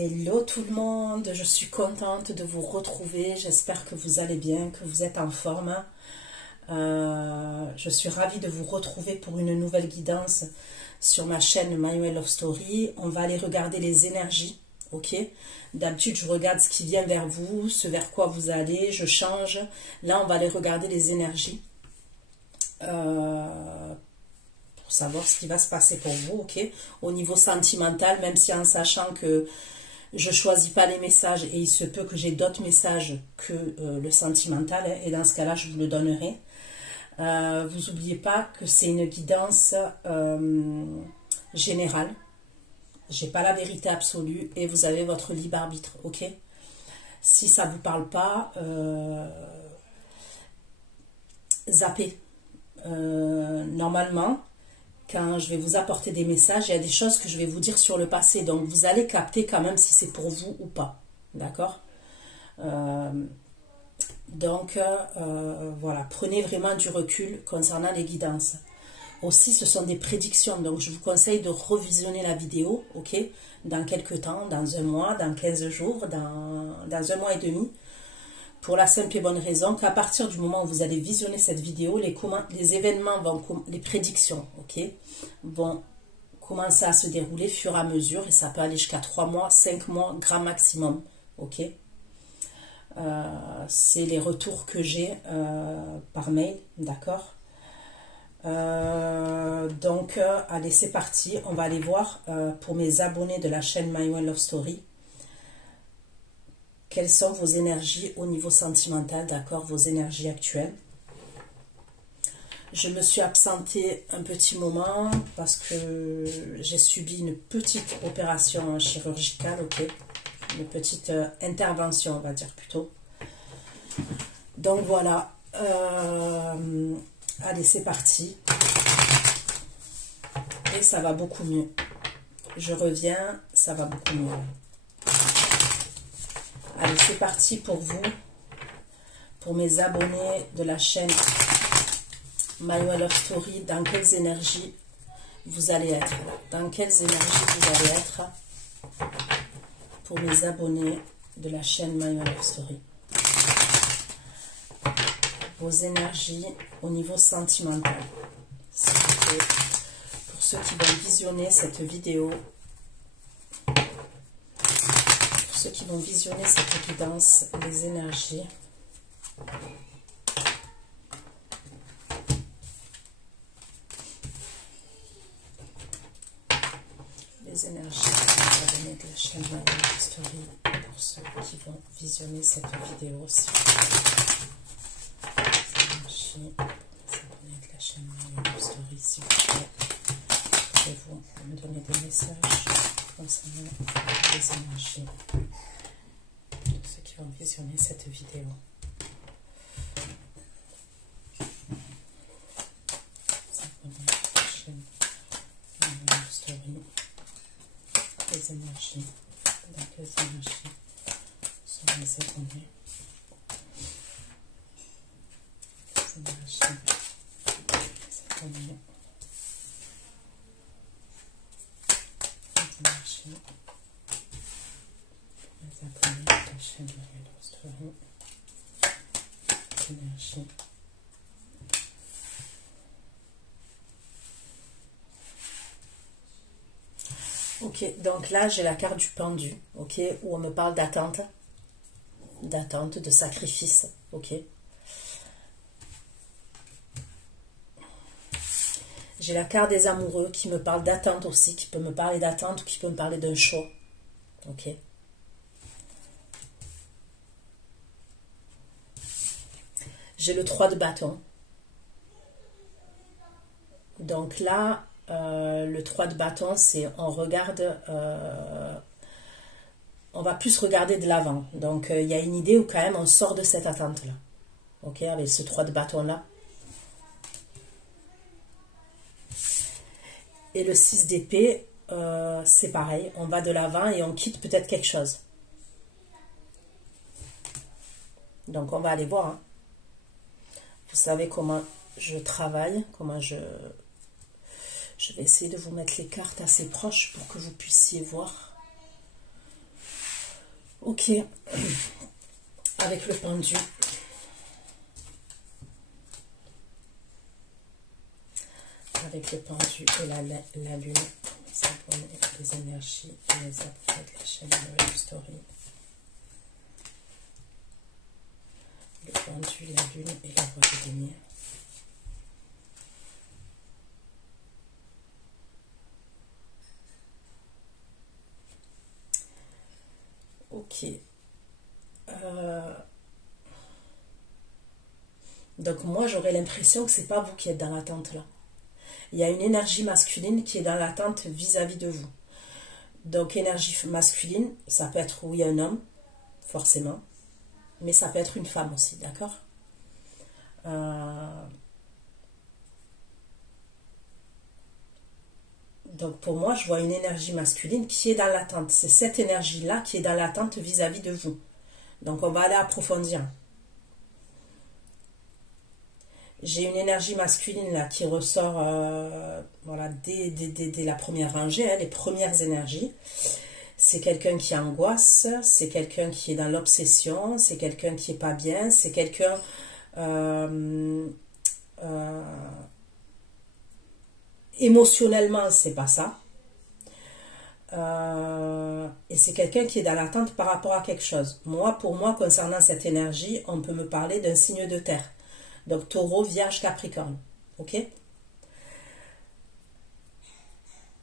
Hello tout le monde, je suis contente de vous retrouver, j'espère que vous allez bien, que vous êtes en forme. Je suis ravie de vous retrouver pour une nouvelle guidance sur ma chaîne My Way Love Story. On va aller regarder les énergies, ok? D'habitude je regarde ce qui vient vers vous, ce vers quoi vous allez, je change. Là on va aller regarder les énergies. Pour savoir ce qui va se passer pour vous, ok? Au niveau sentimental, même si en sachant que je choisis pas les messages et il se peut que j'ai d'autres messages que le sentimental, hein, et dans ce cas-là, je vous le donnerai. Vous n'oubliez pas que c'est une guidance générale. J'ai pas la vérité absolue et vous avez votre libre arbitre, ok? Si ça vous parle pas, zappez. Normalement, quand je vais vous apporter des messages, il y a des choses que je vais vous dire sur le passé. Donc, vous allez capter quand même si c'est pour vous ou pas. D'accord? Voilà. Prenez vraiment du recul concernant les guidances. Aussi, ce sont des prédictions. Donc, je vous conseille de revisionner la vidéo, ok? Dans quelques temps, dans un mois, dans 15 jours, dans un mois et demi. Pour la simple et bonne raison qu'à partir du moment où vous allez visionner cette vidéo, les événements les prédictions, ok, vont commencer à se dérouler au fur et à mesure et ça peut aller jusqu'à 3 mois, 5 mois, grand maximum, ok. C'est les retours que j'ai par mail, d'accord. Allez, c'est parti, on va aller voir pour mes abonnés de la chaîne My Way Love Story. Quelles sont vos énergies au niveau sentimental, d'accord, vos énergies actuelles. Je me suis absentée un petit moment parce que j'ai subi une petite opération chirurgicale, ok, une petite intervention, on va dire plutôt. Donc voilà, allez, c'est parti. Et ça va beaucoup mieux. Je reviens, ça va beaucoup mieux. Allez, c'est parti pour vous, pour mes abonnés de la chaîne My Way Love Story. Dans quelles énergies vous allez être? Dans quelles énergies vous allez être pour mes abonnés de la chaîne My Way Love Story? Vos énergies au niveau sentimental. Pour ceux qui vont visionner cette vidéo, ceux qui vont visionner cette guidance, les énergies. Les énergies de la chaîne My Way Love Story pour ceux qui vont visionner cette vidéo aussi. Les énergies pour les abonnés de la chaîne My Way Love Story, s'il vous plaît. Pouvez-vous me donner des messages concernant les énergies de ceux qui vont visionner cette vidéo. Les énergies, dans quelles énergies sont les abonnés? Les énergies, les abonnés. Les abonnés de la chaîne My Way Love Story. Énergie. Ok, donc là j'ai la carte du pendu, ok, où on me parle d'attente, de sacrifice, ok. J'ai la carte des amoureux qui me parle d'attente aussi, qui peut me parler d'attente ou qui peut me parler d'un choix, ok. J'ai le 3 de bâton. Donc là, le 3 de bâton, c'est on regarde, on va plus regarder de l'avant. Donc il y a une idée où quand même on sort de cette attente-là. Ok, avec ce 3 de bâton-là. Et le 6 d'épée, c'est pareil, on va de l'avant et on quitte peut-être quelque chose. Donc on va aller voir. Hein. Vous savez comment je travaille, comment je vais essayer de vous mettre les cartes assez proches pour que vous puissiez voir Ok, avec le pendu. Avec le pendu et la lune, ça prenait les énergies et les apports de la chaîne Love Story. Le pendu, la lune et la roi de denier. Ok. Donc moi j'aurais l'impression que c'est pas vous qui êtes dans l'attente là. Il y a une énergie masculine qui est dans l'attente vis-à-vis de vous. Donc énergie masculine, ça peut être oui un homme, forcément, mais ça peut être une femme aussi, d'accord? Donc pour moi, je vois une énergie masculine qui est dans l'attente. C'est cette énergie-là qui est dans l'attente vis-à-vis de vous. Donc on va aller approfondir. J'ai une énergie masculine là qui ressort voilà, dès la première rangée, hein, les premières énergies. C'est quelqu'un qui angoisse, c'est quelqu'un qui est dans l'obsession, c'est quelqu'un qui est pas bien, c'est quelqu'un émotionnellement, c'est pas ça. Et c'est quelqu'un qui est dans l'attente par rapport à quelque chose. Pour moi, concernant cette énergie, on peut me parler d'un signe de terre. Donc taureau, vierge, capricorne. Ok?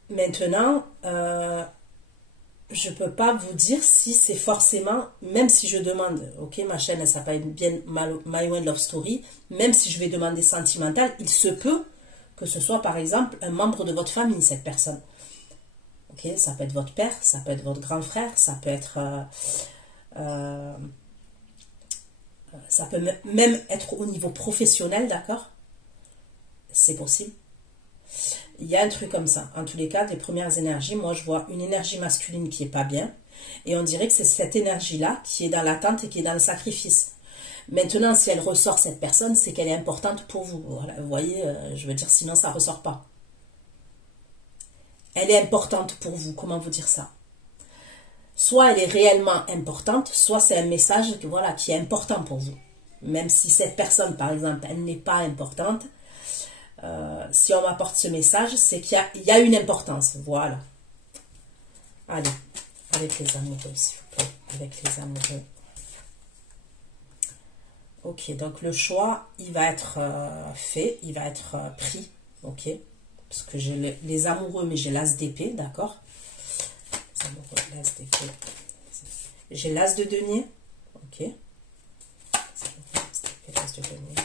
Maintenant, je ne peux pas vous dire si c'est forcément, même si je demande, ok, ma chaîne elle s'appelle bien My One Love Story, même si je vais demander sentimental, il se peut que ce soit par exemple un membre de votre famille, cette personne. Ok, ça peut être votre père, ça peut être votre grand frère, ça peut être... ça peut même être au niveau professionnel, d'accord? C'est possible. Il y a un truc comme ça. En tous les cas, des premières énergies, moi je vois une énergie masculine qui est pas bien. Et on dirait que c'est cette énergie-là qui est dans l'attente et qui est dans le sacrifice. Maintenant, si elle ressort cette personne, c'est qu'elle est importante pour vous. Voilà, vous voyez, je veux dire, sinon ça ne ressort pas. Elle est importante pour vous, comment vous dire ça? Soit elle est réellement importante, soit c'est un message voilà, qui est important pour vous. Même si cette personne, par exemple, elle n'est pas importante, si on m'apporte ce message, c'est qu'il y a une importance. Voilà. Allez, avec les amoureux, s'il vous plaît. Avec les amoureux. Ok, donc le choix, il va être fait, il va être pris. Ok, parce que j'ai les amoureux, mais j'ai l'as d'épée, d'accord? Les amoureux, l'as d'épée. J'ai l'as de denier. Ok. L'as de denier.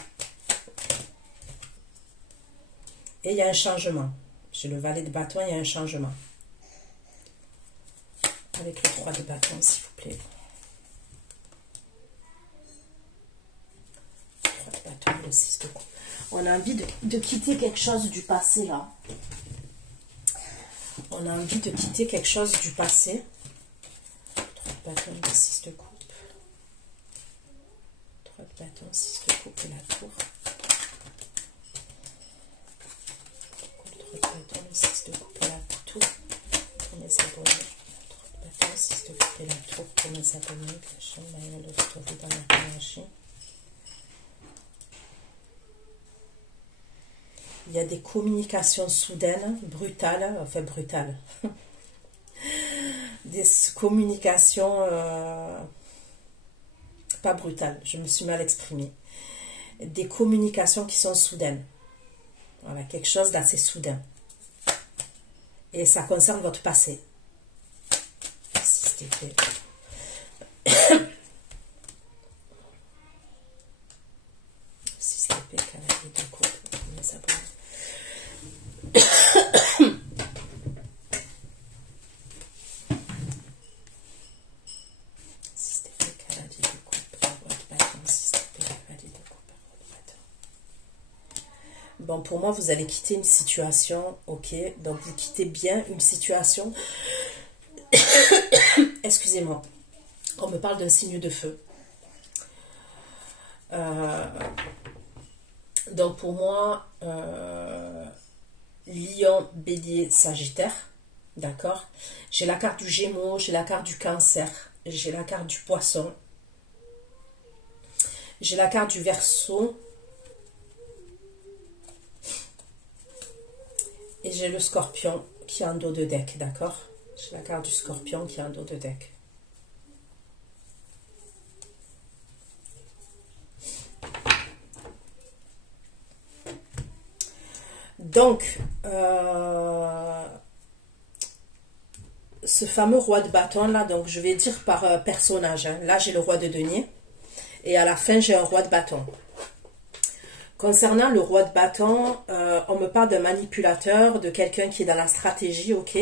Et il y a un changement. J'ai le valet de bâton, il y a un changement. Avec le 3 de bâton, s'il vous plaît. 3 de bâton, le 6 de coupe. On a envie de quitter quelque chose du passé, là. On a envie de quitter quelque chose du passé. 3 de bâton, le 6 de coupe. 3 de bâton, 6 de coupe et la tour. 3 de bâton, le 6 de coupe et la tour. Prenez sa bonne. 3 de bâton, 6 de coupe et la tour. Prenez sa bonne. La chaîne, la de story dans la énergie. Il y a des communications soudaines, brutales, enfin brutales. Des communications pas brutales, je me suis mal exprimée. Des communications qui sont soudaines. Voilà, quelque chose d'assez soudain. Et ça concerne votre passé. Si c'était fait. Si c'était fait, cavalier de coupe, mais ça peut... Bon, pour moi, vous allez quitter une situation, ok? Donc, vous quittez bien une situation. Excusez-moi. On me parle d'un signe de feu. Donc, pour moi, Lion, Bélier, Sagittaire. D'accord? J'ai la carte du Gémeaux, j'ai la carte du Cancer. j'ai la carte du Poisson, j'ai la carte du Verseau et j'ai le Scorpion qui est en dos de deck, d'accord? J'ai la carte du Scorpion qui est en dos de deck. Donc, ce fameux roi de bâton là, donc je vais dire par personnage, hein. Là j'ai le roi de denier et à la fin j'ai un roi de bâton. Concernant le roi de bâton, on me parle d'un manipulateur, de quelqu'un qui est dans la stratégie, ok.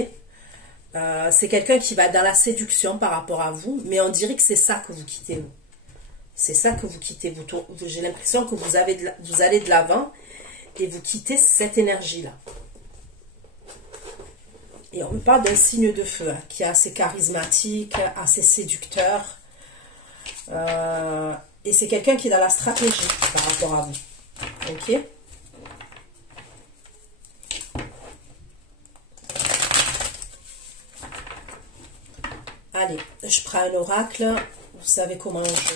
C'est quelqu'un qui va être dans la séduction par rapport à vous, mais on dirait que c'est ça que vous quittez, vous. C'est ça que vous quittez. J'ai l'impression que vous allez de l'avant et vous quittez cette énergie-là. Et on me parle d'un signe de feu, hein, qui est assez charismatique, assez séducteur. Et c'est quelqu'un qui est dans la stratégie par rapport à vous. Ok? Allez, je prends un oracle. Vous savez comment je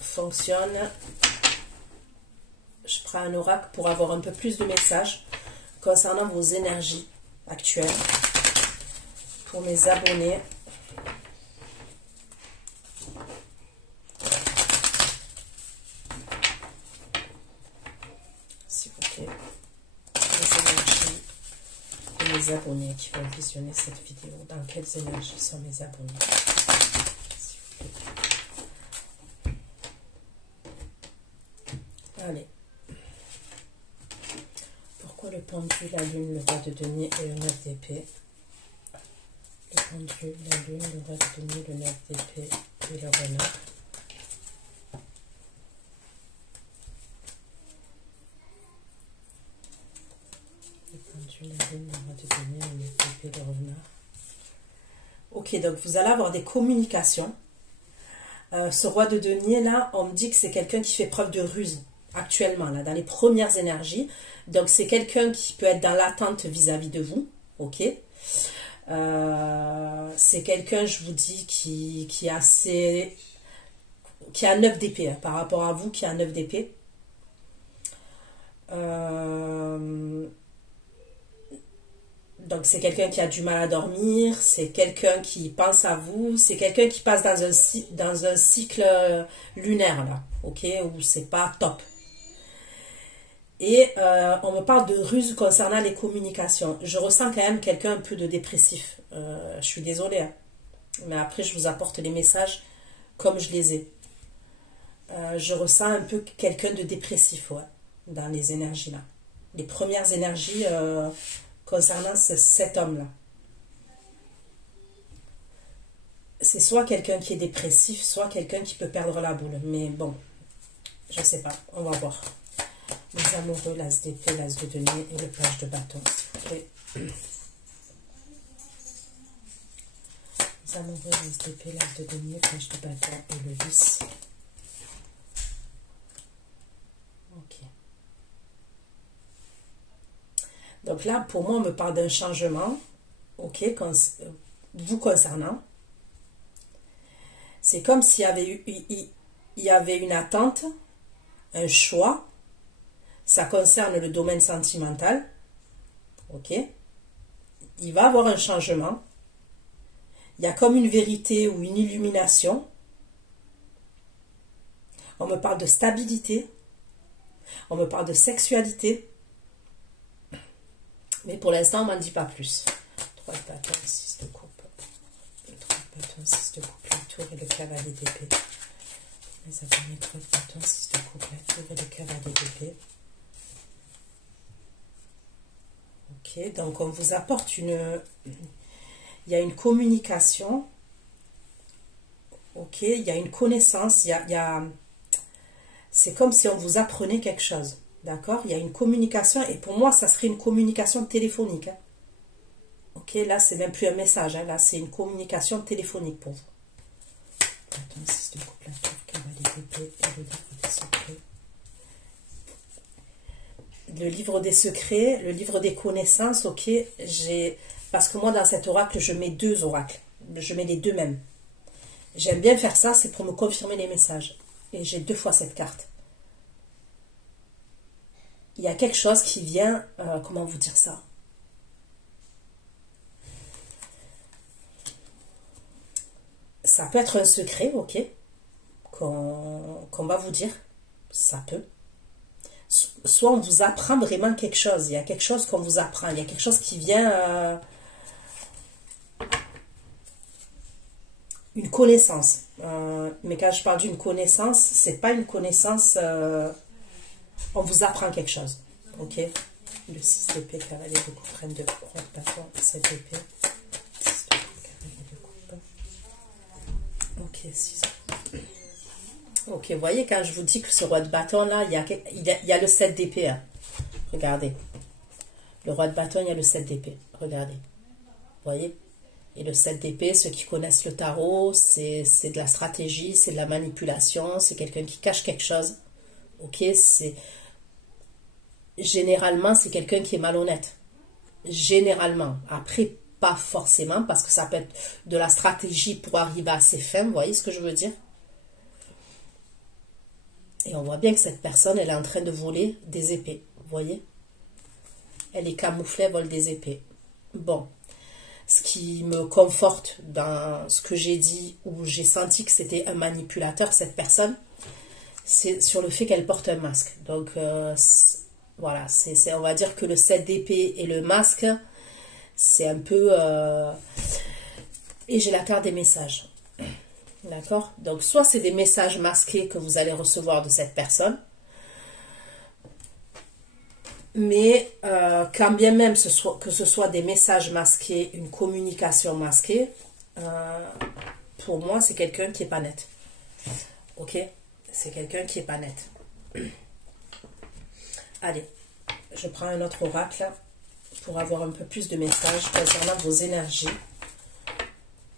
fonctionne. Je prends un oracle pour avoir un peu plus de messages concernant vos énergies actuelles. Pour mes abonnés. S'il vous plaît. Les énergies de mes abonnés qui vont visionner cette vidéo. Dans quelles énergies sont mes abonnés? S'il vous plaît. Allez. Pourquoi le pendu, la lune, le roi de denier et le 9 d'épée? Le pendu, la lune, le roi de denier, le 9 d'épée et le renard. Le pendu, la lune, le roi de denier, le 9 d'épée et le renard. Ok, donc vous allez avoir des communications. Ce roi de denier, là, on me dit que c'est quelqu'un qui fait preuve de ruse. Actuellement, là, dans les premières énergies. Donc, c'est quelqu'un qui peut être dans l'attente vis-à-vis de vous. Ok. C'est quelqu'un, je vous dis, qui est assez... qui a 9 d'épée, hein, par rapport à vous, qui a 9 d'épée. Donc, c'est quelqu'un qui a du mal à dormir. C'est quelqu'un qui pense à vous. C'est quelqu'un qui passe dans un cycle lunaire, là. Ok. Où c'est pas top. Et on me parle de ruse concernant les communications. Je ressens quand même quelqu'un un peu de dépressif. Je suis désolée. Hein. Mais après, je vous apporte les messages comme je les ai. Je ressens un peu quelqu'un de dépressif, ouais, dans les énergies là. Les premières énergies concernant cet homme-là. C'est soit quelqu'un qui est dépressif, soit quelqu'un qui peut perdre la boule. Mais bon, je sais pas. On va voir. Les amoureux, l'as d'épée, l'as de denier et le page de bâton, s'il vous plaît. Les amoureux, l'as d'épée, l'as de denier, page de bâton et le 10. Ok. Donc là, pour moi, on me parle d'un changement, ok, vous concernant. C'est comme s'il y avait une attente, un choix. Ça concerne le domaine sentimental. Ok. Il va y avoir un changement. Il y a comme une vérité ou une illumination. On me parle de stabilité. On me parle de sexualité. Mais pour l'instant, on ne m'en dit pas plus. 3 de bâton, 6 de coupe. 3 de bâton, 6 de coupe, la tour et le cavalier d'épée. Les abonnés, 3 de bâton, 6 de coupe, la tour et le cavalier d'épée. Ok, donc on vous apporte il y a une communication, ok, il y a une connaissance, c'est comme si on vous apprenait quelque chose, d'accord, il y a une communication, et pour moi, ça serait une communication téléphonique, hein. Ok, là, c'est même plus un message, hein, là, c'est une communication téléphonique pour vous. Attends, 6 de coupe, la tour, cavalier d'épée et le livre des secrets. Le livre des secrets, le livre des connaissances, ok, parce que moi dans cet oracle, je mets 2 oracles, je mets les 2 mêmes. J'aime bien faire ça, c'est pour me confirmer les messages. Et j'ai 2 fois cette carte. Il y a quelque chose qui vient, comment vous dire ça? Ça peut être un secret, ok, qu'on va vous dire. Ça peut. Soit on vous apprend vraiment quelque chose. Il y a quelque chose qu'on vous apprend. Il y a quelque chose qui vient... une connaissance. Mais quand je parle d'une connaissance, c'est pas une connaissance... on vous apprend quelque chose. Ok. Le 6 d'épée, cavalier de coupe, reine de roi de bâton, 7 d'épée. 6 de coupe, cavalier de coupe. Ok, 6. Ok, vous voyez, quand je vous dis que ce roi de bâton là, il y a le 7 d'épée. Hein. Regardez. Le roi de bâton, il y a le 7 d'épée. Regardez. Vous voyez? Et le 7 d'épée, ceux qui connaissent le tarot, c'est de la stratégie, c'est de la manipulation, c'est quelqu'un qui cache quelque chose. Ok, généralement, c'est quelqu'un qui est malhonnête. Généralement. Après, pas forcément, parce que ça peut être de la stratégie pour arriver à ses fins. Vous voyez ce que je veux dire? Et on voit bien que cette personne, elle est en train de voler des épées. Vous voyez? Elle est camouflée, elle vole des épées. Bon. Ce qui me conforte dans ce que j'ai dit, où j'ai senti que c'était un manipulateur, cette personne, c'est sur le fait qu'elle porte un masque. Donc, voilà, on va dire que le 7 d'épée et le masque, c'est un peu... Et j'ai la carte des messages. D'accord? Donc, soit c'est des messages masqués que vous allez recevoir de cette personne, mais quand bien même que ce soit des messages masqués, une communication masquée, pour moi, c'est quelqu'un qui n'est pas net. Ok? C'est quelqu'un qui n'est pas net. Allez, je prends un autre oracle pour avoir un peu plus de messages concernant vos énergies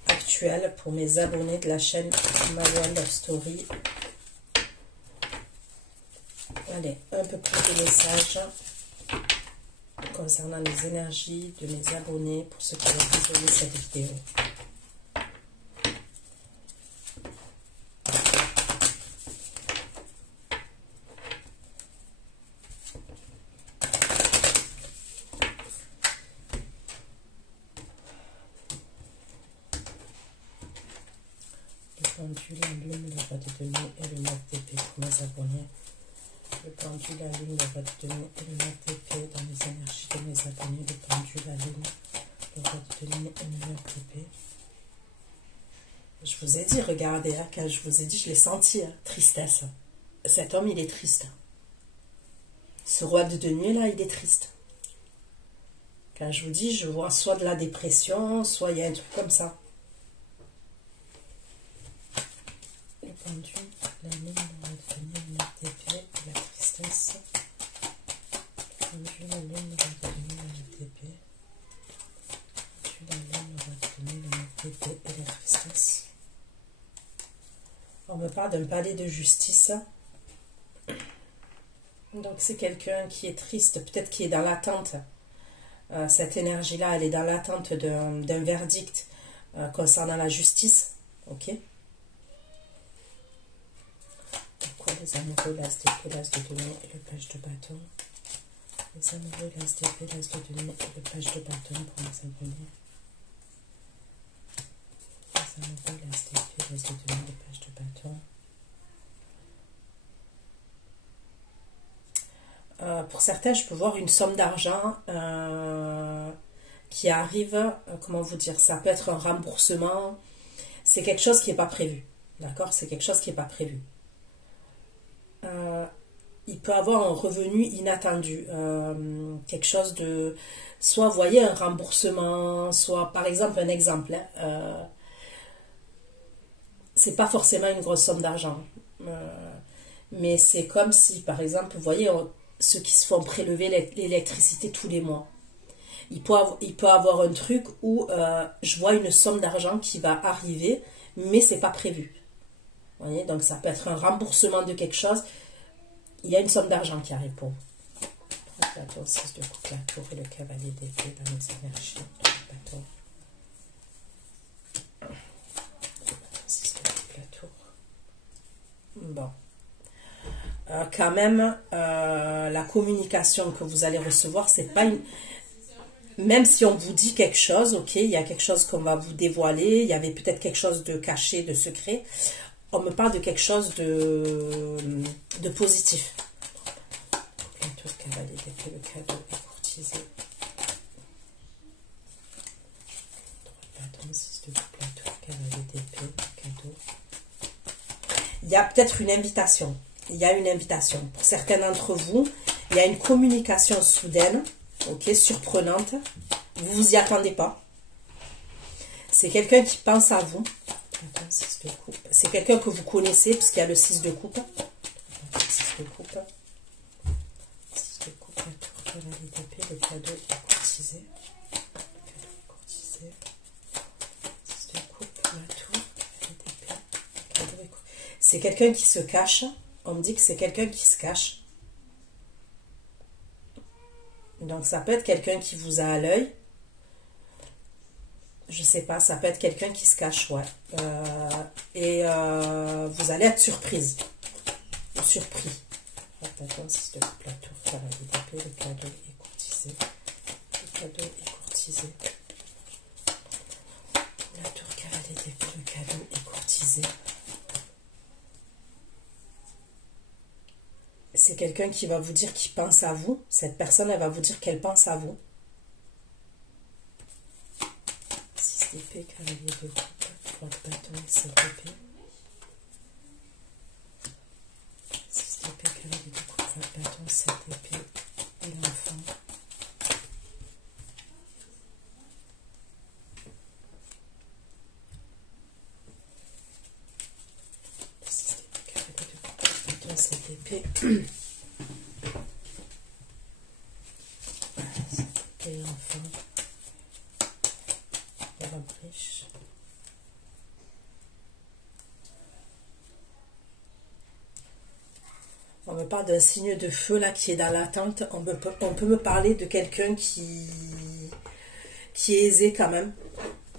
actuelles pour mes abonnés de la chaîne Manuel Love Story. Allez, un peu plus de messages concernant les énergies de mes abonnés pour ceux qui ont visionné cette vidéo. Le pendule, la lune, le roi de denier et le 9 d'épée pour mes abonnés. Le pendule, la lune, le roi de denier et le 9 d'épée dans les énergies de mes abonnés. Le pendule, la lune, le roi de denier et le 9 d'épée. Je vous ai dit, regardez, hein, quand je vous ai dit, je l'ai senti, hein, tristesse. Cet homme, il est triste. Ce roi de denier, là, il est triste. Quand je vous dis, je vois soit de la dépression, soit il y a un truc comme ça. Le pendule, la lune, le roi de denier, le 9 d'épée et la tristesse. Le pendule, la lune, le roi de denier, le 9 d'épée. Le pendule, la lune, le roi de denier, le 9 d'épée et la tristesse. On me parle d'un palais de justice. Donc c'est quelqu'un qui est triste, peut-être qui est dans l'attente. Cette énergie-là, elle est dans l'attente d'un verdict concernant la justice. Ok. Pourquoi les amoureux, l'as d'épée, l'as de denier et le page de bâton? Les amoureux, l'as d'épée, l'as de denier et le page de bâton pour mes abonnés. Les amoureux, l'as d'épée, l'as de denier et le page de bâton. Pour certains, je peux voir une somme d'argent qui arrive, comment vous dire, ça peut être un remboursement, c'est quelque chose qui n'est pas prévu, d'accord? C'est quelque chose qui n'est pas prévu. Il peut avoir un revenu inattendu, quelque chose de, soit, vous voyez, un remboursement, soit, par exemple, un exemple, hein, c'est pas forcément une grosse somme d'argent, mais c'est comme si, par exemple, vous voyez, ceux qui se font prélever l'électricité tous les mois. Il peut avoir un truc où je vois une somme d'argent qui va arriver, mais c'est pas prévu. Vous voyez, donc ça peut être un remboursement de quelque chose. Il y a une somme d'argent qui arrive pour vous. Le bateau, 6 de coupe, la tour et le cavalier d'épée dans les énergies. Le bateau. Le bateau, 6 de coupe. Bon. Quand même, la communication que vous allez recevoir, c'est pas une... Même si on vous dit quelque chose, ok, il y a quelque chose qu'on va vous dévoiler, il y avait peut-être quelque chose de caché, de secret, on me parle de quelque chose de positif. Plateau, cavalier d'épée, le cadeau est courtisé. Plateau, 6 de plateau, cavalier d'épée, cadeau. Il y a peut-être une invitation. Il y a une invitation. Pour certains d'entre vous, il y a une communication soudaine, ok, surprenante. Vous vous y attendez pas. C'est quelqu'un qui pense à vous. C'est quelqu'un que vous connaissez, puisqu'il y a le 6 de coupe. 6 de coupe. 6 de coupe, la tour, cavalier d'épée, le cadeau est courtisé. Le cadeau est courtisé. 6 de coupe, la tour, cavalier d'épée, le cadeau est courtisé. C'est quelqu'un qui se cache. On me dit que c'est quelqu'un qui se cache. Donc ça peut être quelqu'un qui vous a à l'œil. Je sais pas, ça peut être quelqu'un qui se cache, ouais. Vous allez être surprise. Surpris. Attention, 6 de coupe, la tour, cavalier d'épée, le cadeau est courtisé. Le cadeau est courtisé. La tour, cavalier d'épée, le cadeau est courtisé. C'est quelqu'un qui va vous dire qu'il pense à vous. Cette personne, elle va vous dire qu'elle pense à vous. 6 d'épée, cavalier de coupe, 3 de bâton, 7 d'épée. 6 d'épée, cavalier de coupe, 3 de bâton, 7 d'épée. Et l'enfant. 6 d'épée, cavalier de coupe, 3 de bâton, 7 d'épée. Et l'enfant. La briche. On me parle d'un signe de feu là qui est dans l'attente. On peut me parler de quelqu'un qui est aisé quand même.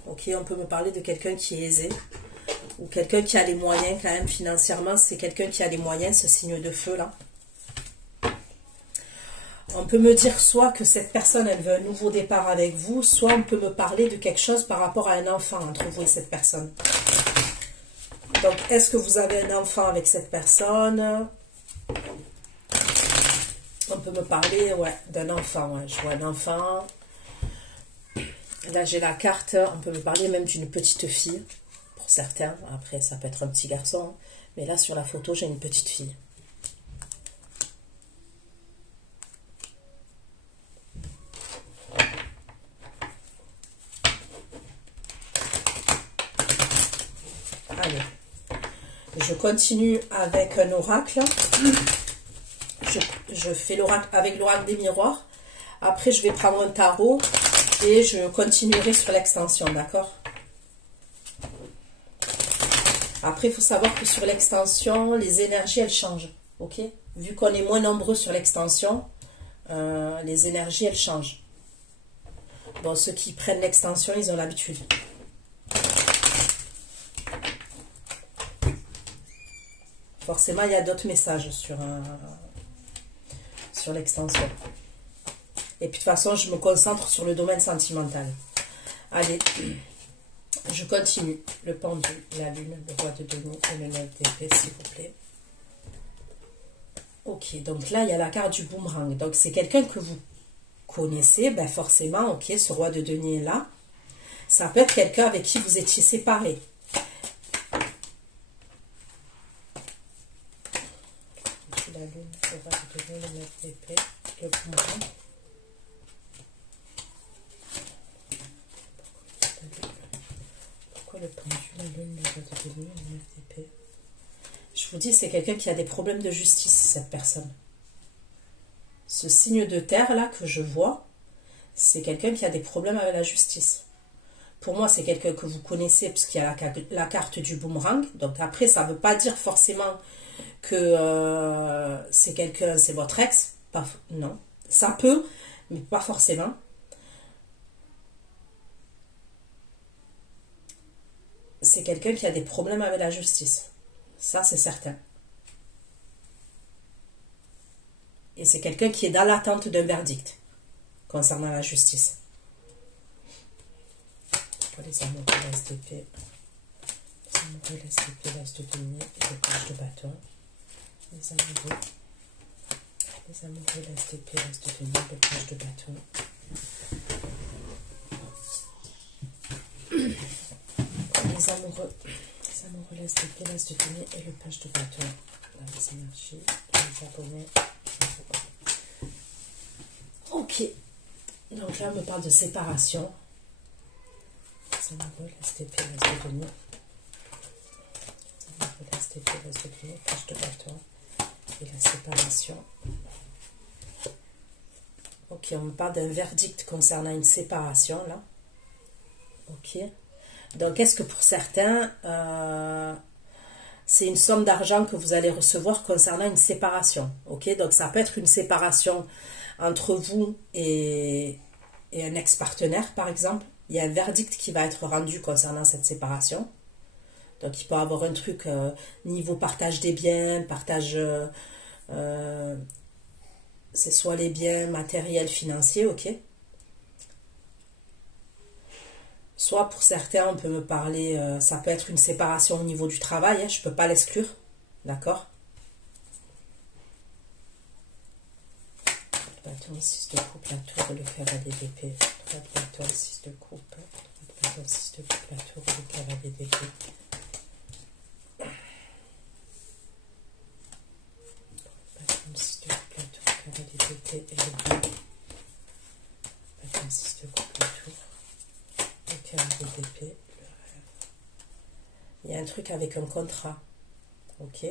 Ok, on peut me parler de quelqu'un qui est aisé. Ou quelqu'un qui a les moyens quand même financièrement. C'est quelqu'un qui a les moyens, ce signe de feu là. On peut me dire soit que cette personne, elle veut un nouveau départ avec vous, soit on peut me parler de quelque chose par rapport à un enfant entre vous et cette personne. Donc, est-ce que vous avez un enfant avec cette personne? On peut me parler, ouais, d'un enfant. Ouais. Je vois un enfant. Là, j'ai la carte. On peut me parler même d'une petite fille, pour certains. Après, ça peut être un petit garçon. Mais là, sur la photo, j'ai une petite fille. Allez, je continue avec un oracle. Je fais l'oracle avec l'oracle des miroirs. Après, je vais prendre un tarot et je continuerai sur l'extension, d'accord? Après, il faut savoir que sur l'extension, les énergies, elles changent, ok? Vu qu'on est moins nombreux sur l'extension, les énergies, elles changent. Bon, ceux qui prennent l'extension, ils ont l'habitude. Forcément, il y a d'autres messages sur l'extension. Et puis, de toute façon, je me concentre sur le domaine sentimental. Allez, je continue. Le pendu, la lune, le roi de denier et le 9 d'épée, s'il vous plaît. Ok, donc là, il y a la carte du boomerang. Donc, c'est quelqu'un que vous connaissez. Ben forcément, ok, ce roi de denier là. Ça peut être quelqu'un avec qui vous étiez séparés. La lune, le roi de denier, le 9 d'épée, le boomerang. Pourquoi le pendu, la lune, le roi de denier, le 9 d'épée? Je vous dis, c'est quelqu'un qui a des problèmes de justice, cette personne. Ce signe de terre là que je vois, c'est quelqu'un qui a des problèmes avec la justice. Pour moi, c'est quelqu'un que vous connaissez puisqu'il y a la carte du boomerang. Donc après, ça ne veut pas dire forcément que c'est quelqu'un, c'est votre ex. Pas, non, ça peut, mais pas forcément. C'est quelqu'un qui a des problèmes avec la justice. Ça, c'est certain. Et c'est quelqu'un qui est dans l'attente d'un verdict concernant la justice. Pour les amoureux, l'as d'épée. Les amoureux, l'as d'épée, l'as de denier et le page de bâton. Les amoureux, l'as d'épée, l'as de denier, le page de bâton. Les amoureux, l'as d'épée, l'as de denier et le page de bâton. Dans les énergies, les abonnés. Ok. Donc là, on me parle de séparation. Les amoureux, l'as d'épée, l'as de denier. Les amoureux, l'as d'épée, l'as de denier, page de bâton. Et la séparation. Ok, on me parle d'un verdict concernant une séparation, là. Ok. Donc, est-ce que pour certains, c'est une somme d'argent que vous allez recevoir concernant une séparation? Ok, donc ça peut être une séparation entre vous et un ex-partenaire, par exemple. Il y a un verdict qui va être rendu concernant cette séparation. Donc, il peut y avoir un truc niveau partage des biens, partage... c'est soit les biens matériels, financiers, ok. Soit pour certains, on peut me parler, ça peut être une séparation au niveau du travail, hein, je ne peux pas l'exclure, d'accord. Le bâton, 6 de coupe, la tour, le cavalier d'épée. 3 de bâton, 6 de coupe, 3 de bâton, 6 de coupe, la tour, le cavalier d'épée. Bâton, 6 de coupe, la tour, le cavalier d'épée et le bâton. Bâton, 6 de coupe, la tour. D'épée, le rêve. Il y a un truc avec un contrat, ok.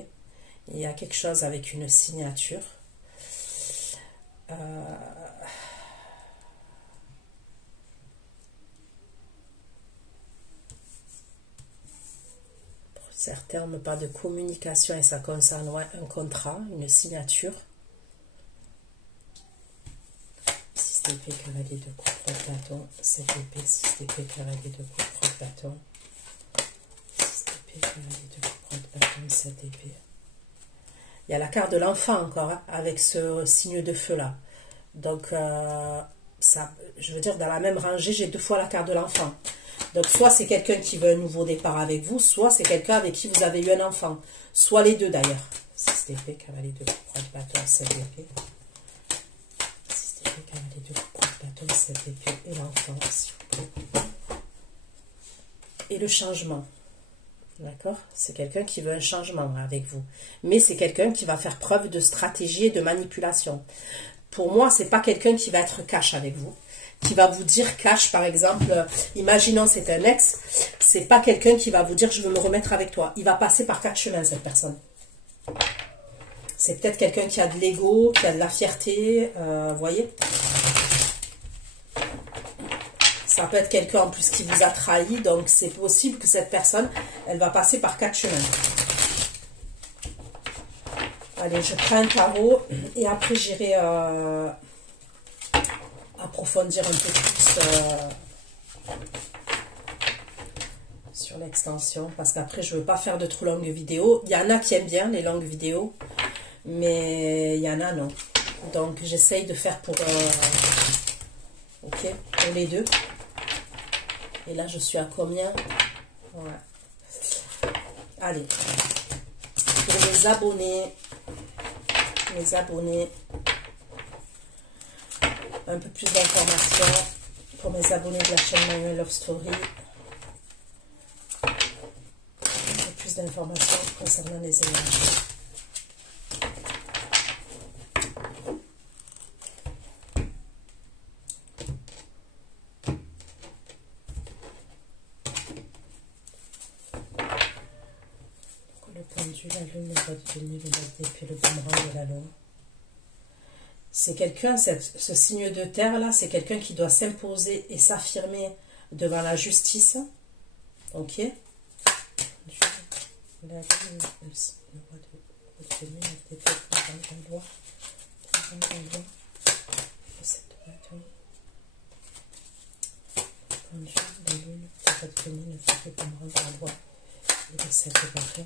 Il y a quelque chose avec une signature. Pour certains, on me parle de communication et ça concerne un contrat, une signature. 6 d'épée, cavalier de coupe, bâton, 7 d'épée, 6 d'épée, cavalier de coupe, bâton, 6 d'épée, cavalier de coupe, bâton, 7 d'épée. Il y a la carte de l'enfant encore, hein, avec ce signe de feu là. Donc, ça, je veux dire, dans la même rangée, j'ai 2 fois la carte de l'enfant. Donc, soit c'est quelqu'un qui veut un nouveau départ avec vous, soit c'est quelqu'un avec qui vous avez eu un enfant. Soit les deux d'ailleurs. 6 d'épée, cavalier de coupe, bâton, 7 d'épée. Cavalier de coupe, bâton, 7 d'épée et l'enfant, s'il vous plaît. Et le changement. D'accord? C'est quelqu'un qui veut un changement avec vous. Mais c'est quelqu'un qui va faire preuve de stratégie et de manipulation. Pour moi, c'est pas quelqu'un qui va être cash avec vous. Qui va vous dire cash, par exemple, imaginons c'est un ex, c'est pas quelqu'un qui va vous dire je veux me remettre avec toi. Il va passer par 4 chemins, cette personne. C'est peut-être quelqu'un qui a de l'ego, qui a de la fierté, vous voyez. Ça peut être quelqu'un en plus qui vous a trahi, donc c'est possible que cette personne, elle va passer par 4 chemins. Allez, je prends un tarot et après j'irai approfondir un peu plus sur l'extension, parce qu'après je ne veux pas faire de trop longues vidéos. Il y en a qui aiment bien les longues vidéos, mais il y en a non. Donc j'essaye de faire pour les deux. Et là je suis à combien? Voilà. Allez, pour les abonnés, un peu plus d'informations pour mes abonnés de la chaîne My Love Story, un peu plus d'informations concernant les énergies. La lune, le roi de denier, le bac d'épée, le boomerang de la lune. C'est quelqu'un, ce signe de terre là, c'est quelqu'un qui doit s'imposer et s'affirmer devant la justice. Ok. La lune, le roi de denier, le bac d'épée, le boomerang de la loi, le 7 de bâton. La lune, le roi de denier, le boomerang de la loi, le 7 de bâton.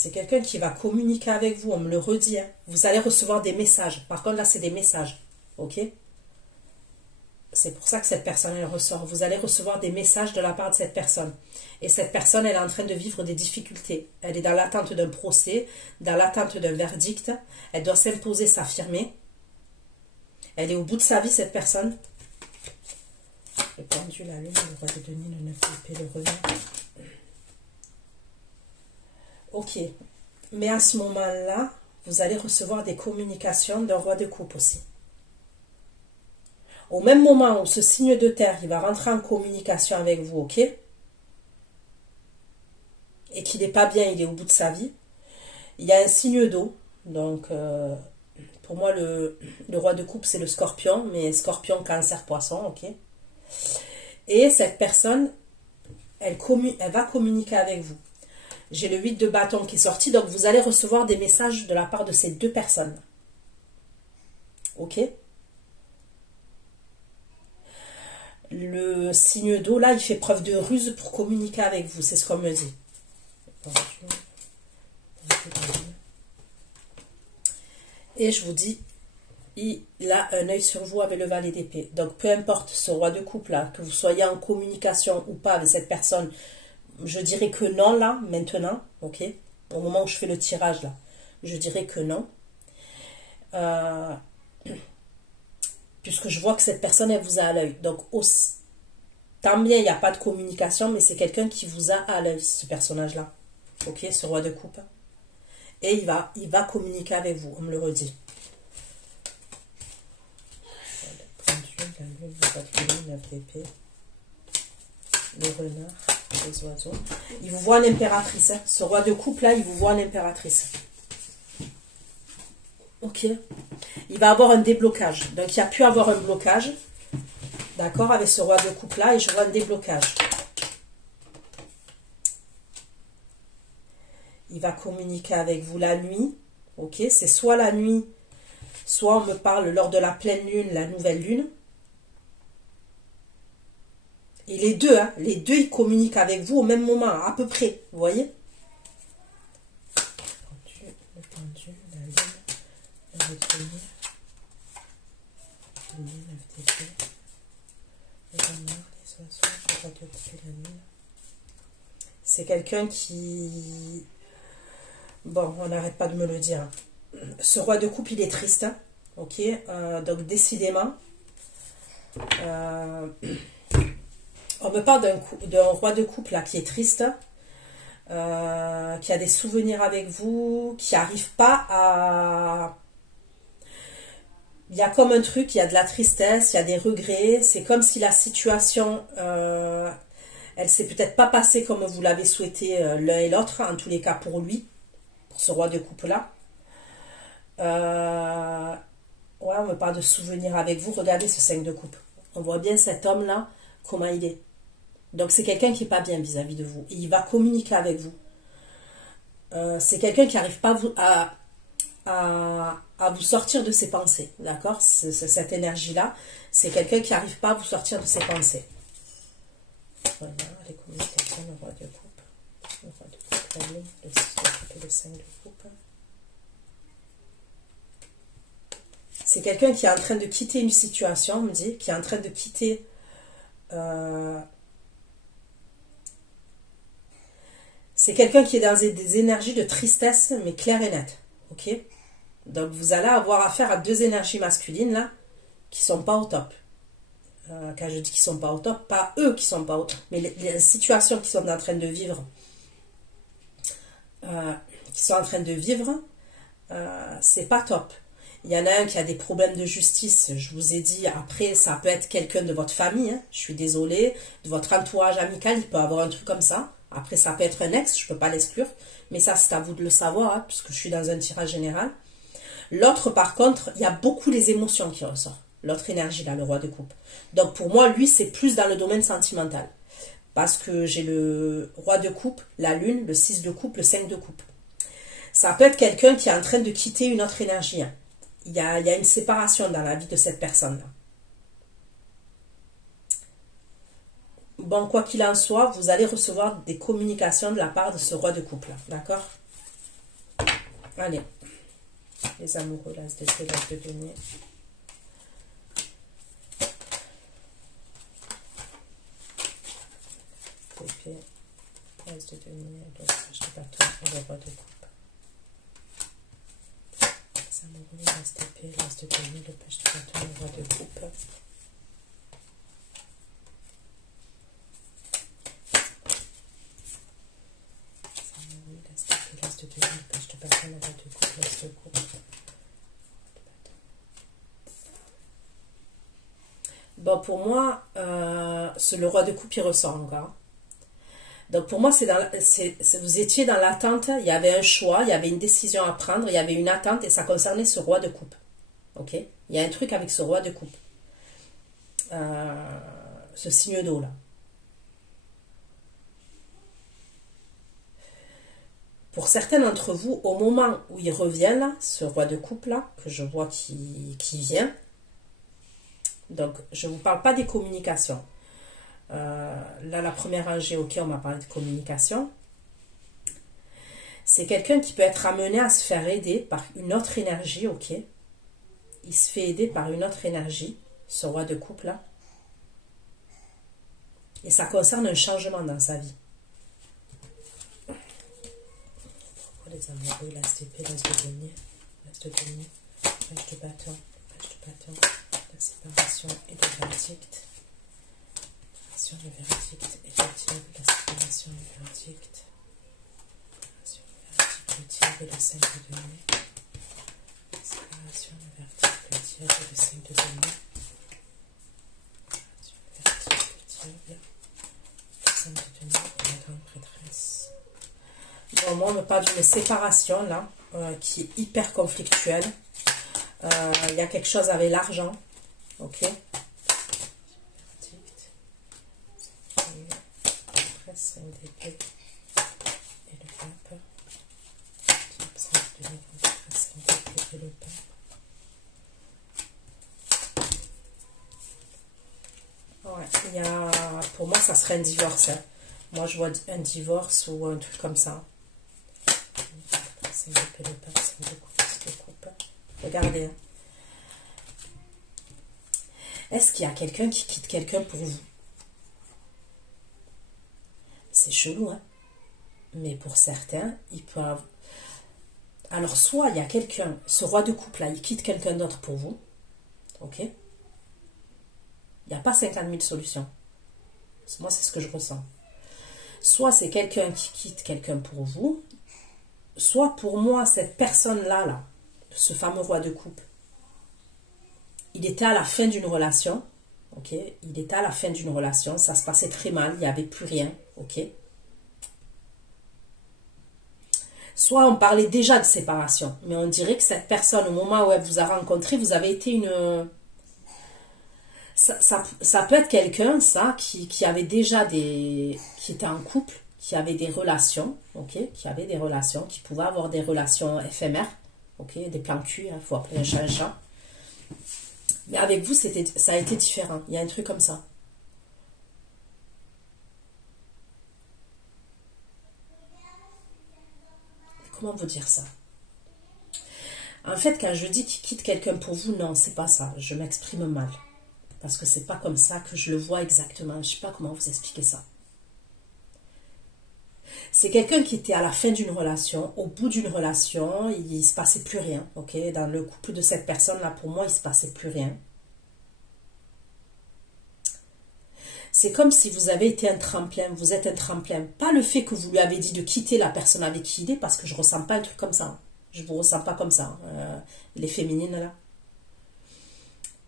C'est quelqu'un qui va communiquer avec vous, on me le redit. Hein. Vous allez recevoir des messages. Par contre, là, c'est des messages. Ok? C'est pour ça que cette personne, elle ressort. Vous allez recevoir des messages de la part de cette personne. Et cette personne, elle est en train de vivre des difficultés. Elle est dans l'attente d'un procès, dans l'attente d'un verdict. Elle doit s'imposer, s'affirmer. Elle est au bout de sa vie, cette personne. Le pendu, la lune, le roi de denier, le 9 d'épée, le revers. Ok. Mais à ce moment-là, vous allez recevoir des communications d'un roi de coupe aussi. Au même moment où ce signe de terre, il va rentrer en communication avec vous, ok? Et qu'il n'est pas bien, il est au bout de sa vie. Il y a un signe d'eau. Donc, pour moi, le roi de coupe, c'est le scorpion. Mais scorpion, cancer, poisson, ok? Et cette personne, elle va communiquer avec vous. J'ai le 8 de bâton qui est sorti. Donc, vous allez recevoir des messages de la part de ces deux personnes. Ok? Le signe d'eau, là, il fait preuve de ruse pour communiquer avec vous. C'est ce qu'on me dit. Et je vous dis, il a un œil sur vous avec le valet d'épée. Donc, peu importe ce roi de coupe, là, que vous soyez en communication ou pas avec cette personne, je dirais que non, là, maintenant. Ok? Au moment où je fais le tirage, là, je dirais que non. Puisque je vois que cette personne, elle vous a à l'œil. Donc, tant bien, il n'y a pas de communication, mais c'est quelqu'un qui vous a à l'œil, ce personnage-là. Ok, ce roi de coupe. Et il va communiquer avec vous, on me le redit. La lune, le 9 d'épée, le renard, les oiseaux. Il vous voit en impératrice. Hein. Ce roi de coupe, là, il vous voit en impératrice. Ok. Il va avoir un déblocage. Donc, il y a pu avoir un blocage. D'accord, avec ce roi de coupe là, et je vois un déblocage. Il va communiquer avec vous la nuit. Ok, c'est soit la nuit, soit on me parle lors de la pleine lune, la nouvelle lune. Et les deux, hein, les deux, ils communiquent avec vous au même moment, à peu près. Vous voyez? Le pendu, la lune, le retenir, le 9 d'épée. C'est quelqu'un qui... Bon, on n'arrête pas de me le dire. Ce roi de coupe, il est triste. Hein, ok, donc décidément, on me parle d'un roi de coupe là qui est triste, qui a des souvenirs avec vous, qui n'arrive pas à... Il y a comme un truc, il y a de la tristesse, il y a des regrets. C'est comme si la situation, elle s'est peut-être pas passée comme vous l'avez souhaité l'un et l'autre, en tous les cas pour lui, pour ce roi de coupe-là. Ouais, on me parle de souvenirs avec vous. Regardez ce 5 de coupe. On voit bien cet homme-là, comment il est. Donc c'est quelqu'un qui n'est pas bien vis-à-vis de vous. Et il va communiquer avec vous. C'est quelqu'un qui n'arrive pas à vous sortir de ses pensées, d'accord? Cette énergie-là, c'est quelqu'un qui n'arrive pas à vous sortir de ses pensées. Voilà, les communications, le roi de coupe, la lune, le 6 de coupe et le 5 de coupe. C'est quelqu'un qui est en train de quitter une situation, on me dit, qui est en train de quitter... c'est quelqu'un qui est dans des énergies de tristesse, mais claires et nettes, ok? Donc, vous allez avoir affaire à deux énergies masculines, là, qui ne sont pas au top. Quand je dis qu'ils ne sont pas au top, pas eux qui ne sont pas au top, mais les situations qu'ils sont en train de vivre, c'est pas top. Il y en a un qui a des problèmes de justice, je vous ai dit, après, ça peut être quelqu'un de votre famille, hein, je suis désolée, de votre entourage amical, il peut avoir un truc comme ça. Après, ça peut être un ex, je ne peux pas l'exclure, mais ça, c'est à vous de le savoir, hein, puisque je suis dans un tirage général. L'autre, par contre, il y a beaucoup les émotions qui ressortent. L'autre énergie, là, le roi de coupe. Donc, pour moi, lui, c'est plus dans le domaine sentimental. Parce que j'ai le roi de coupe, la lune, le 6 de coupe, le 5 de coupe. Ça peut être quelqu'un qui est en train de quitter une autre énergie. Hein. Il y a une séparation dans la vie de cette personne-là. Bon, quoi qu'il en soit, vous allez recevoir des communications de la part de ce roi de coupe-là. D'accord? Allez, les amoureux, l'as d'épée, l'as de denier. Épée, l'as de denier, le page de bâton et le roi de coupe. Les amoureux, l'as d'épée, l'as de denier, le page de bâton et le roi de coupe. Bon, pour moi, le roi de coupe, il ressort encore. Donc, pour moi, vous étiez dans l'attente, il y avait un choix, il y avait une décision à prendre, il y avait une attente et ça concernait ce roi de coupe. Ok? Il y a un truc avec ce roi de coupe. Ce signe d'eau, là. Pour certains d'entre vous, au moment où il revient, là, ce roi de coupe, là, que je vois qui vient, donc, je ne vous parle pas des communications. Là, la première rangée, ok, on m'a parlé de communication. C'est quelqu'un qui peut être amené à se faire aider par une autre énergie, ok. Il se fait aider par une autre énergie, ce roi de coupe là. Et ça concerne un changement dans sa vie. Pourquoi les amoureux, l'as d'épée, l'as de denier, l'as de denier, page de bâton, la séparation et le verdict. Le verdict et le diable, la séparation et le verdict. Le diable et le 5 de denier. La séparation, le verdict, le diable et le 5 de denier. Le verdict, le diable, le 5 de denier et la grande prêtresse. Bon, moi, on me parle d'une séparation là, qui est hyper conflictuelle. Il y a quelque chose avec l'argent. Ok. 5 d'épée et le pape. 5 de denier, 5 d'épée et le pape. Ouais, pour moi, ça serait un divorce. Hein. Moi, je vois un divorce ou un truc comme ça. 5 d'épée, le pape, 5 de coupe. Regardez. Hein. Est-ce qu'il y a quelqu'un qui quitte quelqu'un pour vous? C'est chelou, hein. Mais pour certains, il peut avoir... Alors, soit il y a quelqu'un, ce roi de coupe là, il quitte quelqu'un d'autre pour vous. Ok? Il n'y a pas 50 000 solutions. Moi, c'est ce que je ressens. Soit c'est quelqu'un qui quitte quelqu'un pour vous. Soit pour moi, cette personne-là, là, ce fameux roi de coupe, il était à la fin d'une relation. Ok? Il était à la fin d'une relation. Ça se passait très mal. Il n'y avait plus rien. Ok. Soit on parlait déjà de séparation, mais on dirait que cette personne, au moment où elle vous a rencontré, vous avez été une... Ça peut être quelqu'un, ça, qui avait déjà des... qui était en couple, qui avait des relations, ok, qui avait des relations, qui pouvait avoir des relations éphémères, ok, des plans cul, il faut appeler un chat un chat. Mais avec vous, ça a été différent. Il y a un truc comme ça. Comment vous dire ça? En fait, quand je dis qu'il quitte quelqu'un pour vous, non, c'est pas ça. Je m'exprime mal. Parce que c'est pas comme ça que je le vois exactement. Je sais pas comment vous expliquer ça. C'est quelqu'un qui était à la fin d'une relation, au bout d'une relation, il se passait plus rien. Ok, dans le couple de cette personne-là, pour moi, il se passait plus rien. C'est comme si vous avez été un tremplin, vous êtes un tremplin. Pas le fait que vous lui avez dit de quitter la personne avec qui il est, parce que je ne ressens pas un truc comme ça. Je ne vous ressens pas comme ça, les féminines là.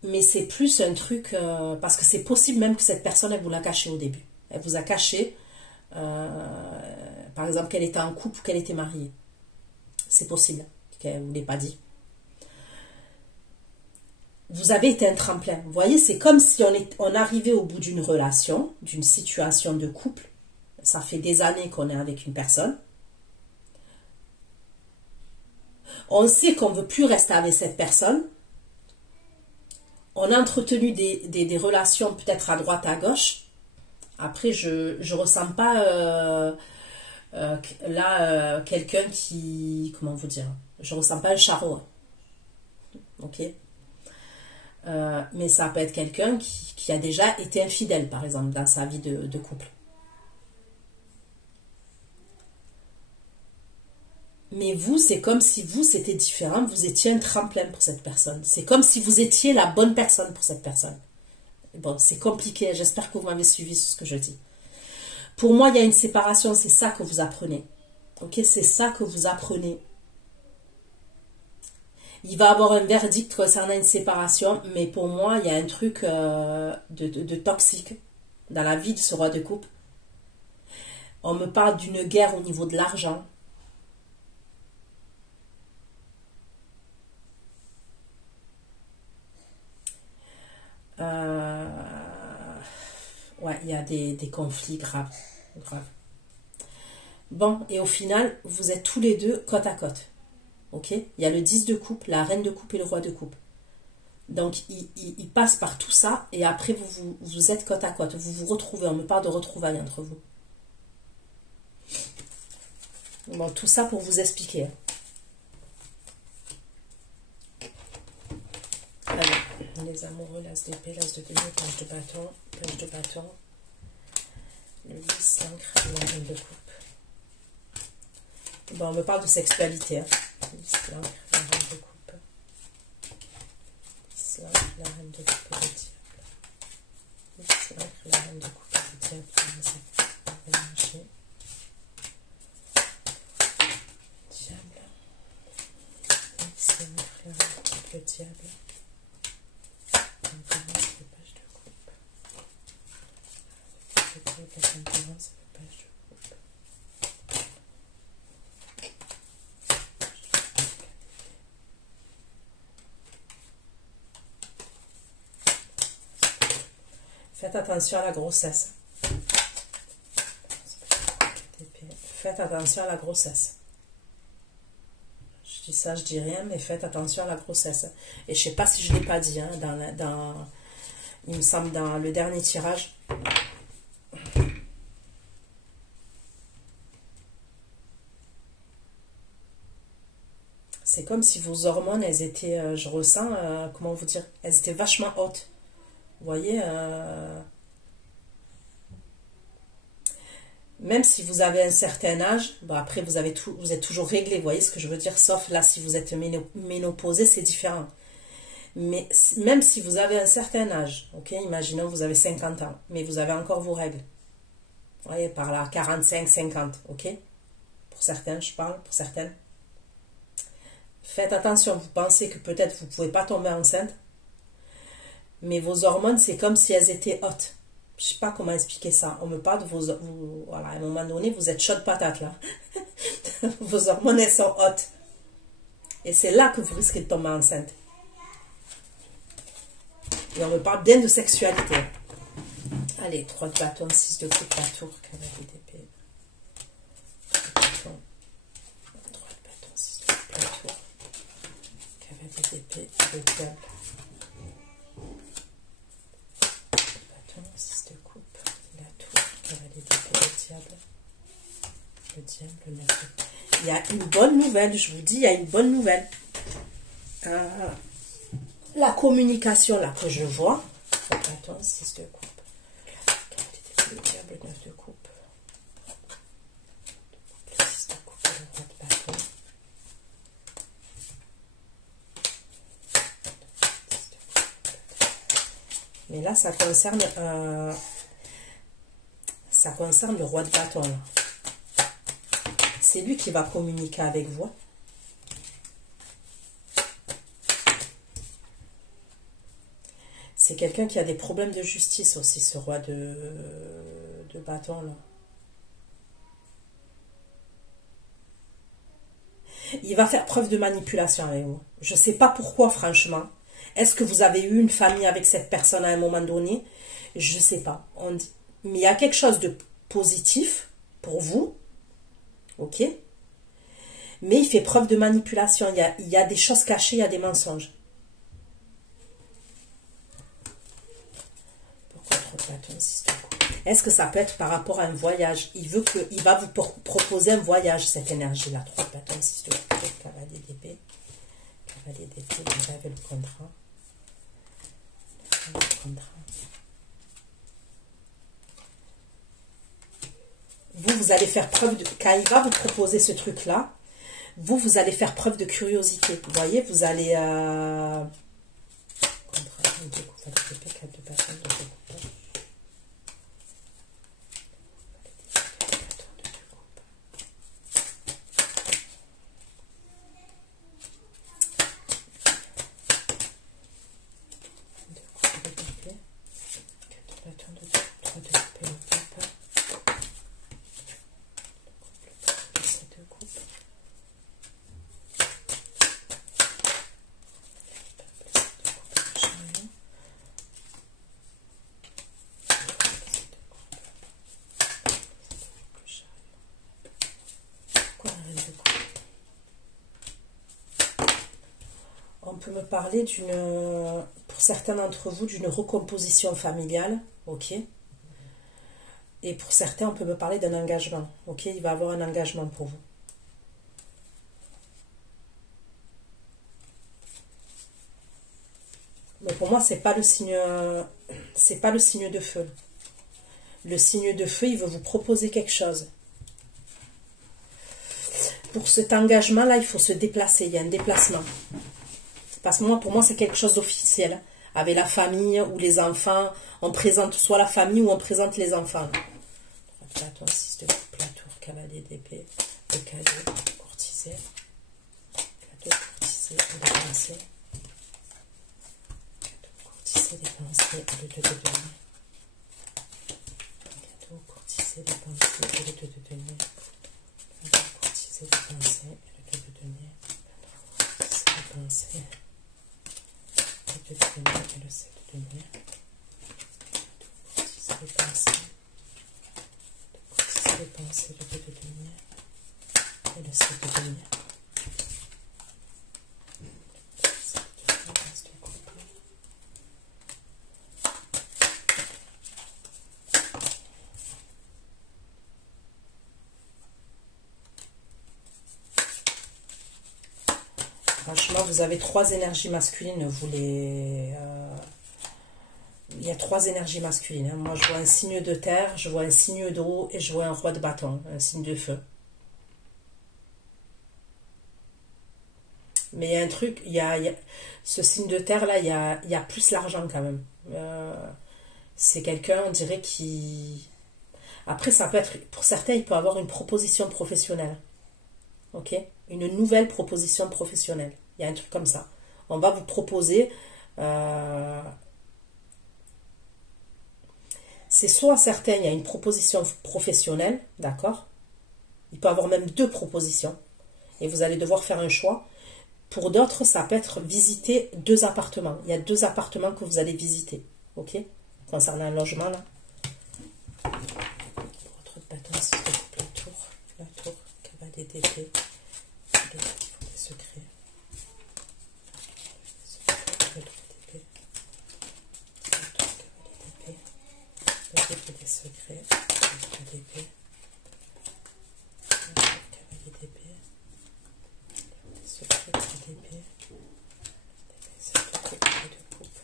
Mais c'est plus un truc, parce que c'est possible même que cette personne, elle vous l'a caché au début. Elle vous a caché, par exemple, qu'elle était en couple ou qu'elle était mariée. C'est possible qu'elle ne vous l'ait pas dit. Vous avez été un tremplin. Vous voyez, c'est comme si on arrivait au bout d'une relation, d'une situation de couple. Ça fait des années qu'on est avec une personne. On sait qu'on ne veut plus rester avec cette personne. On a entretenu des relations peut-être à droite, à gauche. Après, je ne ressens pas Là, quelqu'un qui... Comment vous dire? Je ressens pas le charreau. Hein. Ok? Mais ça peut être quelqu'un qui a déjà été infidèle, par exemple, dans sa vie de couple. Mais vous, c'est comme si vous, c'était différent. Vous étiez un tremplin pour cette personne. C'est comme si vous étiez la bonne personne pour cette personne. Bon, c'est compliqué. J'espère que vous m'avez suivi sur ce que je dis. Pour moi, il y a une séparation. C'est ça que vous apprenez. Ok, c'est ça que vous apprenez. Il va avoir un verdict concernant une séparation. Mais pour moi, il y a un truc de toxique dans la vie de ce roi de coupe. On me parle d'une guerre au niveau de l'argent. Ouais, il y a des conflits graves. Bon, et au final, vous êtes tous les deux côte à côte. Ok? Il y a le 10 de coupe, la reine de coupe et le roi de coupe. Donc, il passe par tout ça et après, vous êtes côte à côte. Vous vous retrouvez. On me parle de retrouvailles entre vous. Bon, tout ça pour vous expliquer. Alors, les amoureux, l'as d'épée, l'as de denier, page de bâton, le 10, l'encre, la reine de coupe. Bon, on me parle de sexualité. Hein. 10, l'encre, la reine de coupe. 10, l'encre, la reine de coupe et le diable. 10, l'encre, la reine de coupe et le diable. On va mélanger. Diable. 10, l'encre, la reine de coupe, le diable. Faites attention à la grossesse. Faites attention à la grossesse. Je dis ça, je dis rien, mais faites attention à la grossesse. Et je ne sais pas si je ne l'ai pas dit, hein, il me semble dans le dernier tirage. C'est comme si vos hormones, elles étaient, je ressens, comment vous dire, elles étaient vachement hautes. Vous voyez, même si vous avez un certain âge, bon après vous êtes toujours réglé, vous voyez ce que je veux dire, sauf là si vous êtes ménopausé, c'est différent. Mais même si vous avez un certain âge, ok, imaginons vous avez 50 ans, mais vous avez encore vos règles. Vous voyez, par là, 45, 50, ok? Pour certains, je parle, pour certaines. Faites attention, vous pensez que peut-être vous ne pouvez pas tomber enceinte, mais vos hormones, c'est comme si elles étaient hautes. Je ne sais pas comment expliquer ça. On me parle de voilà, à un moment donné, vous êtes chaude patate, là. Vos hormones, elles sont hautes. Et c'est là que vous risquez de tomber enceinte. Et on me parle bien de sexualité. Allez, 3 de bâton, 6 de coupe, la tour, cavalier d'épée. 3 de bâton, 6 de coupe, la tour. Cavalier d'épée, le diable. Bâton, 6 de coupe, la tour, cavalier d'épée, le diable. Le diable, le 9 de coupe. Il y a une bonne nouvelle, je vous dis, il y a une bonne nouvelle. La communication, là, que je vois. Bâton, 6 de coupe. Le diable, 9 de coupe. Le 6 de coupe et le roi de bâton. Mais là, ça concerne le roi de bâton. C'est lui qui va communiquer avec vous. C'est quelqu'un qui a des problèmes de justice aussi, ce roi de bâton, là. Il va faire preuve de manipulation avec vous. Je ne sais pas pourquoi, franchement. Est-ce que vous avez eu une famille avec cette personne à un moment donné? Je ne sais pas. Mais il y a quelque chose de positif pour vous. Ok? Mais il fait preuve de manipulation. Il y a des choses cachées, il y a des mensonges. Pourquoi trop de bâton, 6 de coupe? Est-ce que ça peut être par rapport à un voyage? Il va vous proposer un voyage, cette énergie-là. 3 de bâton, 6 de coupe, cavalier d'épée. Cavalier d'épée, vous avez le contrat. Le contrat. Vous allez faire preuve de... Quand il va vous proposer ce truc-là, vous allez faire preuve de curiosité. Vous voyez, vous allez... Contrat, 2 de coupe, 4 de bâton, 2 de coupe. On peut me parler pour certains d'entre vous, d'une recomposition familiale, ok? Et pour certains, on peut me parler d'un engagement, ok? Il va y avoir un engagement pour vous. Mais pour moi, c'est pas le signe de feu. Le signe de feu, il veut vous proposer quelque chose. Pour cet engagement-là, il faut se déplacer. Il y a un déplacement. Parce que pour moi, c'est quelque chose d'officiel. Avec la famille ou les enfants, on présente soit la famille ou on présente les enfants. Plateau, 6 de coupe, la tour, cavalier d'épée, le cadeau, courtisé. Cadeau, courtisé, dépensé. Cadeau, courtisé, dépensé, le 2 de denier. Cadeau, courtisé, dépensé, le 2 de denier. Cadeau, courtisé, dépensé, le 2 de denier. Courtisé, dépensé. Le 2 de denier et le 7 de denier. Courtisé, dépensé. Dépenser le 2 de denier et le 7 de denier. Franchement, vous avez 3 énergies masculines. Il y a 3 énergies masculines. Hein. Moi, je vois un signe de terre, je vois un signe d'eau et je vois un roi de bâton, un signe de feu. Mais il y a un truc, ce signe de terre là, il y a plus l'argent quand même. C'est quelqu'un, on dirait, qui... Après, ça peut être, pour certains, il peut avoir une proposition professionnelle. Ok? Une nouvelle proposition professionnelle. Il y a un truc comme ça. On va vous proposer... c'est soit certains, il y a une proposition professionnelle, d'accord? Il peut y avoir même 2 propositions. Et vous allez devoir faire un choix. Pour d'autres, ça peut être visiter 2 appartements. Il y a 2 appartements que vous allez visiter. Ok? Concernant un logement, là. Votre bâton, c'est la tour, cavalier d'épée. Des secrets. Des secrets, cavalier d'épée, cavalier d'épée, des secrets, cavalier d'épée, des de coupe.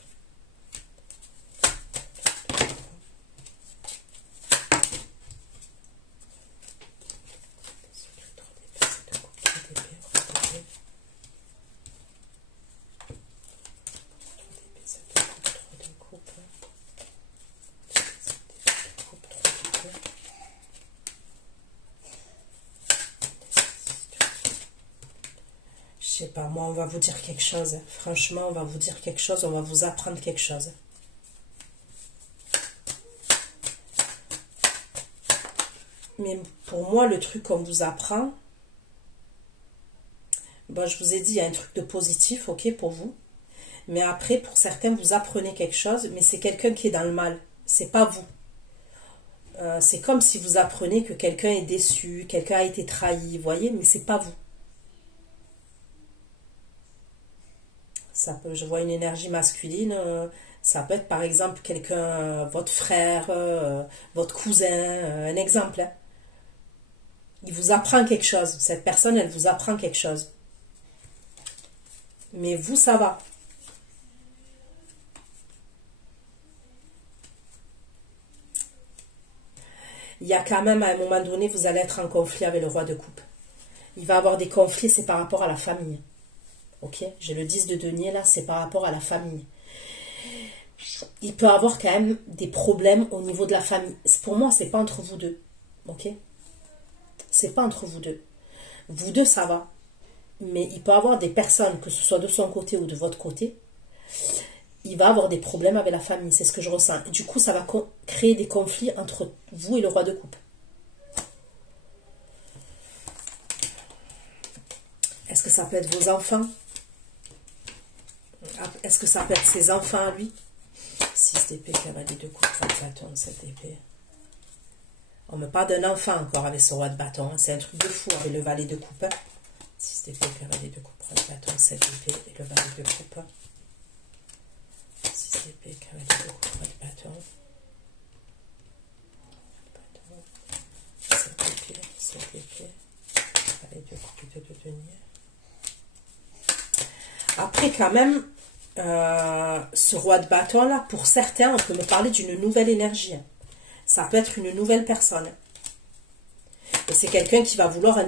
Je sais pas, moi, on va vous dire quelque chose. Franchement, on va vous dire quelque chose, on va vous apprendre quelque chose. Mais pour moi, le truc qu'on vous apprend, bon, je vous ai dit, il y a un truc de positif, ok, pour vous. Mais après, pour certains, vous apprenez quelque chose, mais c'est quelqu'un qui est dans le mal. C'est pas vous. C'est comme si vous apprenez que quelqu'un est déçu, quelqu'un a été trahi, vous voyez, mais c'est pas vous. Ça peut, je vois une énergie masculine, Ça peut être par exemple quelqu'un, votre frère, votre cousin, un exemple. Hein. Il vous apprend quelque chose. Cette personne, elle vous apprend quelque chose. Mais vous, ça va. Il y a quand même, à un moment donné, vous allez être en conflit avec le roi de coupe. Il va avoir des conflits, c'est par rapport à la famille. Ok? J'ai le 10 de denier, là, c'est par rapport à la famille. Il peut avoir quand même des problèmes au niveau de la famille. Pour moi, c'est pas entre vous deux. Ok? C'est pas entre vous deux. Vous deux, ça va. Mais il peut avoir des personnes, que ce soit de son côté ou de votre côté, il va avoir des problèmes avec la famille. C'est ce que je ressens. Et du coup, ça va créer des conflits entre vous et le roi de coupe. Est-ce que ça peut être vos enfants? Est-ce que ça peut être ses enfants à lui? 6 d'épée, cavalier de coupe, 3 de bâton, 7 d'épée. On me parle d'un enfant encore avec ce roi de bâton. Hein. C'est un truc de fou avec le valet de coupe. 6 d'épée, cavalier de coupe, 3 de bâton, 7 d'épée et le valet de coupe. 6 d'épée, cavalier de coupe, 3 de bâton. 7 d'épée, 7 d'épée, valet de coupe de denier. Après, quand même, ce roi de bâton là, pour certains, on peut me parler d'une nouvelle énergie. Ça peut être une nouvelle personne. Et c'est quelqu'un qui va vouloir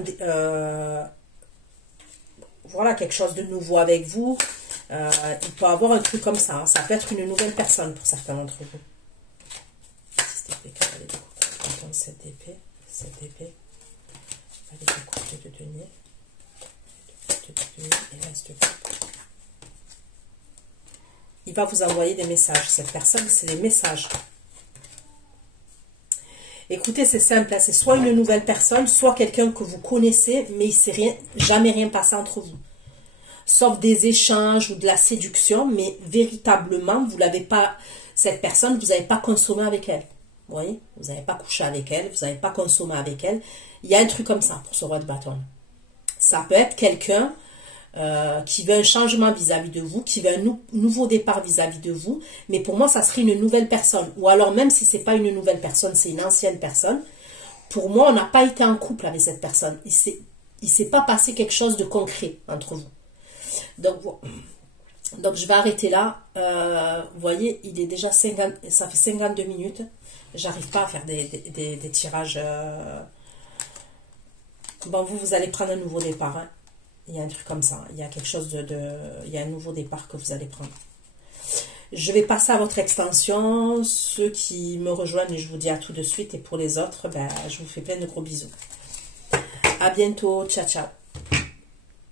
voilà, quelque chose de nouveau avec vous. Il peut avoir un truc comme ça. Hein. Ça peut être une nouvelle personne pour certains d'entre vous. 6 d'épée, cavalier de coupe, 7 d'épée, 7 d'épée, valet de coupe de denier, et reste de coupe. Il va vous envoyer des messages. Cette personne, c'est des messages. Écoutez, c'est simple. Hein, c'est soit une nouvelle personne, soit quelqu'un que vous connaissez, mais il ne s'est jamais rien passé entre vous. Sauf des échanges ou de la séduction, mais véritablement, vous l'avez pas. Cette personne, vous n'avez pas consommé avec elle. Vous voyez? Vous n'avez pas couché avec elle, vous n'avez pas consommé avec elle. Il y a un truc comme ça pour ce roi de bâton. Ça peut être quelqu'un qui veut un changement vis-à-vis de vous, qui veut un nouveau départ vis-à-vis de vous, mais pour moi, ça serait une nouvelle personne. Ou alors, même si ce n'est pas une nouvelle personne, c'est une ancienne personne, pour moi, on n'a pas été en couple avec cette personne. Il ne s'est pas passé quelque chose de concret entre vous. Donc je vais arrêter là. Vous voyez, il est déjà 50, ça fait 52 minutes. J'arrive pas à faire des tirages. Bon, vous allez prendre un nouveau départ. Hein. Il y a un truc comme ça. Il y a quelque chose il y a un nouveau départ que vous allez prendre. Je vais passer à votre extension. Ceux qui me rejoignent, je vous dis à tout de suite. Et pour les autres, ben, je vous fais plein de gros bisous. À bientôt. Ciao, ciao.